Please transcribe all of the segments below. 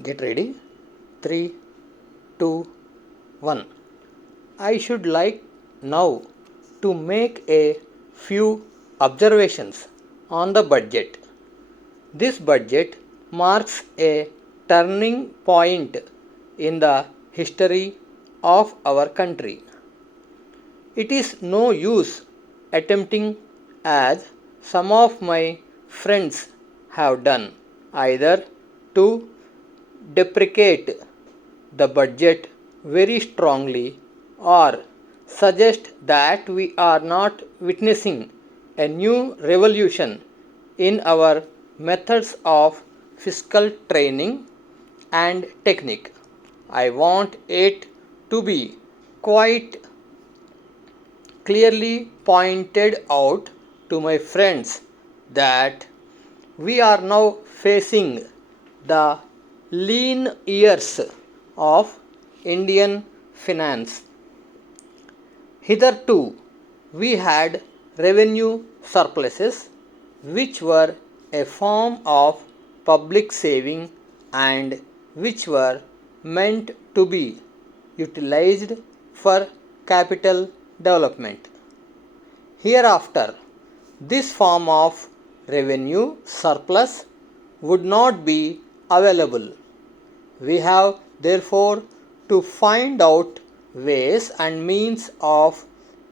Get ready. 3, 2, 1. I should like now to make a few observations on the budget. This budget marks a turning point in the history of our country. It is no use attempting, as some of my friends have done, either to deprecate the budget very strongly or suggest that we are not witnessing a new revolution in our methods of fiscal training and technique. I want it to be quite clearly pointed out to my friends that we are now facing the lean years of Indian finance. Hitherto, we had revenue surpluses which were a form of public saving and which were meant to be utilized for capital development. Hereafter, this form of revenue surplus would not be available. We have therefore to find out ways and means of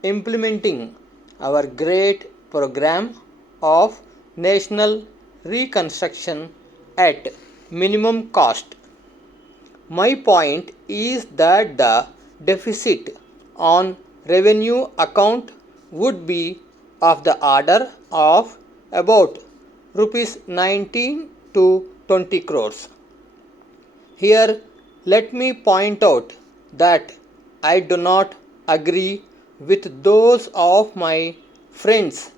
implementing our great program of national reconstruction at minimum cost. My point is that the deficit on revenue account would be of the order of about rupees 19 to 20 crores. Here, let me point out that I do not agree with those of my friends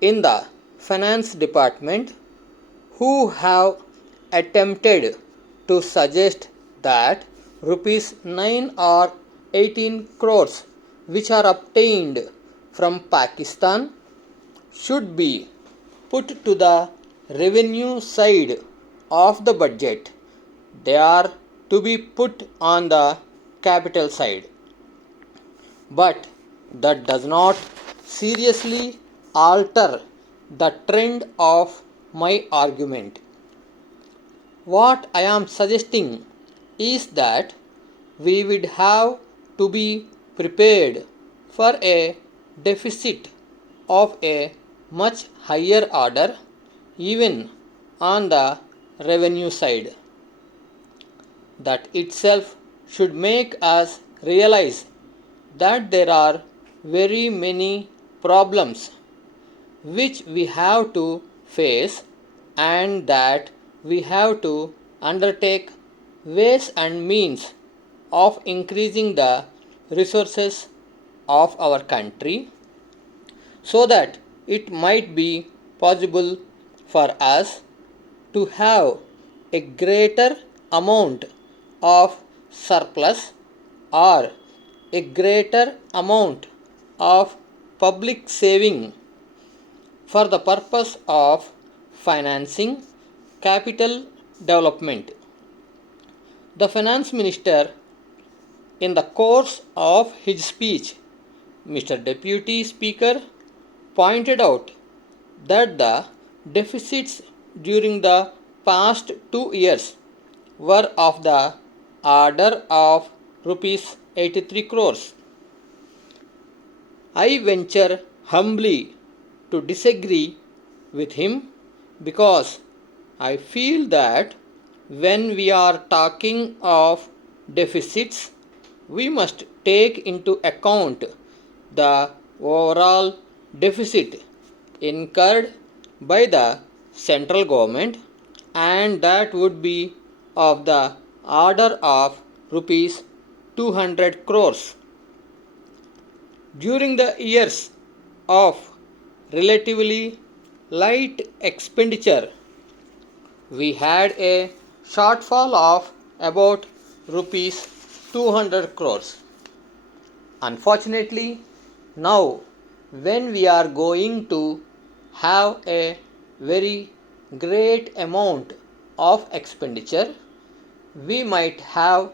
in the finance department who have attempted to suggest that rupees 9 or 18 crores which are obtained from Pakistan should be put to the revenue side of the budget. They are to be put on the capital side. But that does not seriously alter the trend of my argument. What I am suggesting is that we would have to be prepared for a deficit of a much higher order even on the revenue side. That itself should make us realize that there are very many problems which we have to face and that we have to undertake ways and means of increasing the resources of our country so that it might be possible for us to have a greater amount of surplus or a greater amount of public saving for the purpose of financing capital development. The finance minister, in the course of his speech, Mr. Deputy Speaker, pointed out that the deficits during the past 2 years were of the order of rupees 83 crores. I venture humbly to disagree with him because I feel that when we are talking of deficits, we must take into account the overall deficit incurred by the central government, and that would be of the order of rupees 200 crores. During the years of relatively light expenditure, we had a shortfall of about rupees 200 crores. Unfortunately, now when we are going to have a very great amount of expenditure, we might have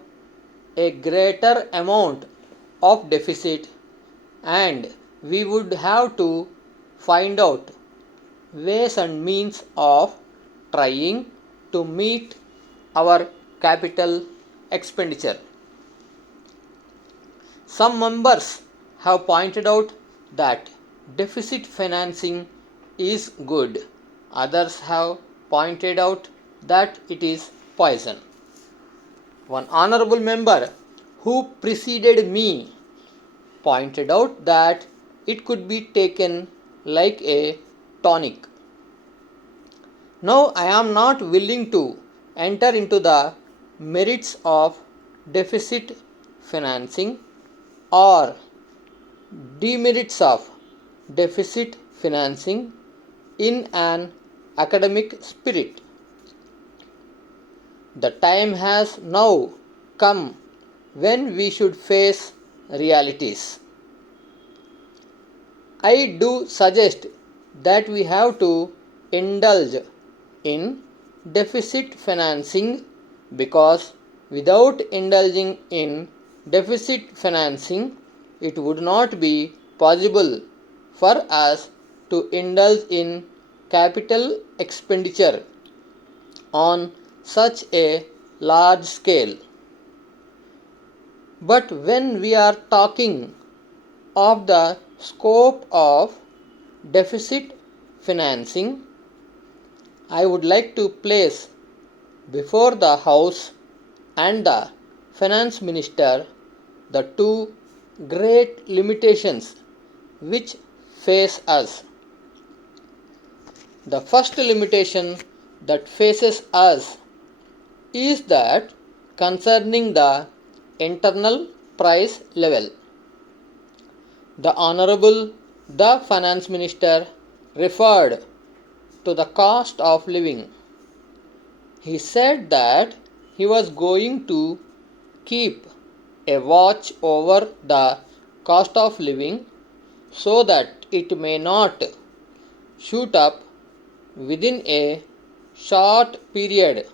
a greater amount of deficit, and we would have to find out ways and means of trying to meet our capital expenditure. Some members have pointed out that deficit financing is good. Others have pointed out that it is poison. One honorable member who preceded me pointed out that it could be taken like a tonic. Now I am not willing to enter into the merits of deficit financing or demerits of deficit financing in an academic spirit. The time has now come when we should face realities. I do suggest that we have to indulge in deficit financing, because without indulging in deficit financing, it would not be possible for us to indulge in capital expenditure on such a large scale. But when we are talking of the scope of deficit financing, I would like to place before the House and the Finance Minister the two great limitations which face us. The first limitation that faces us is that concerning the internal price level. The Honorable the Finance Minister referred to the cost of living. He said that he was going to keep a watch over the cost of living so that it may not shoot up within a short period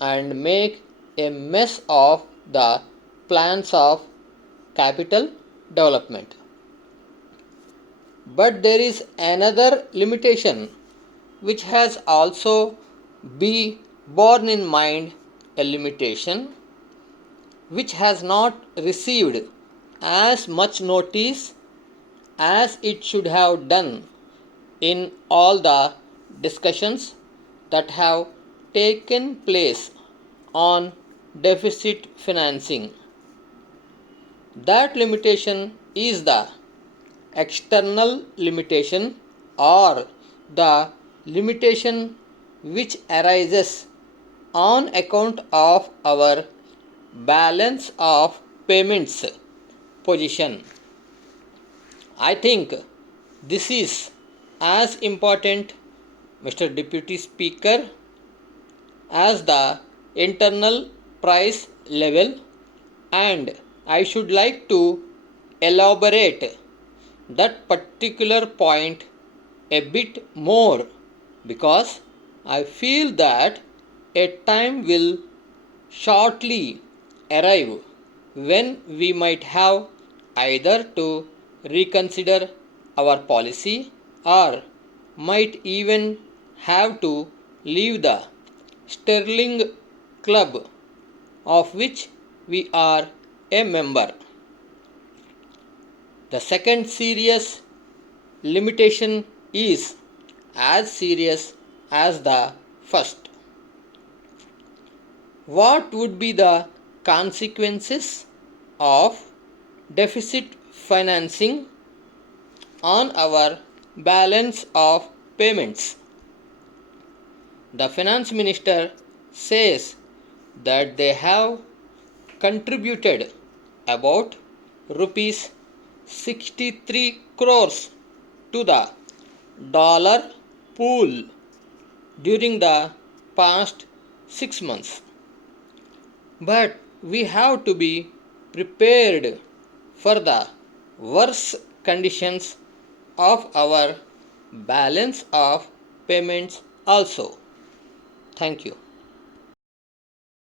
and make a mess of the plans of capital development. But there is another limitation which has also be borne in mind, a limitation which has not received as much notice as it should have done in all the discussions that have taken place on deficit financing. That limitation is the external limitation, or the limitation which arises on account of our balance of payments position. I think this is as important, Mr. Deputy Speaker, as the internal price level, and I should like to elaborate that particular point a bit more, because I feel that a time will shortly arrive when we might have either to reconsider our policy or might even have to leave the Sterling Club of which we are a member. The second serious limitation is as serious as the first. What would be the consequences of deficit financing on our balance of payments? The Finance Minister says that they have contributed about rupees 63 crores to the dollar pool during the past 6 months. But we have to be prepared for the worse conditions of our balance of payments also. Thank you.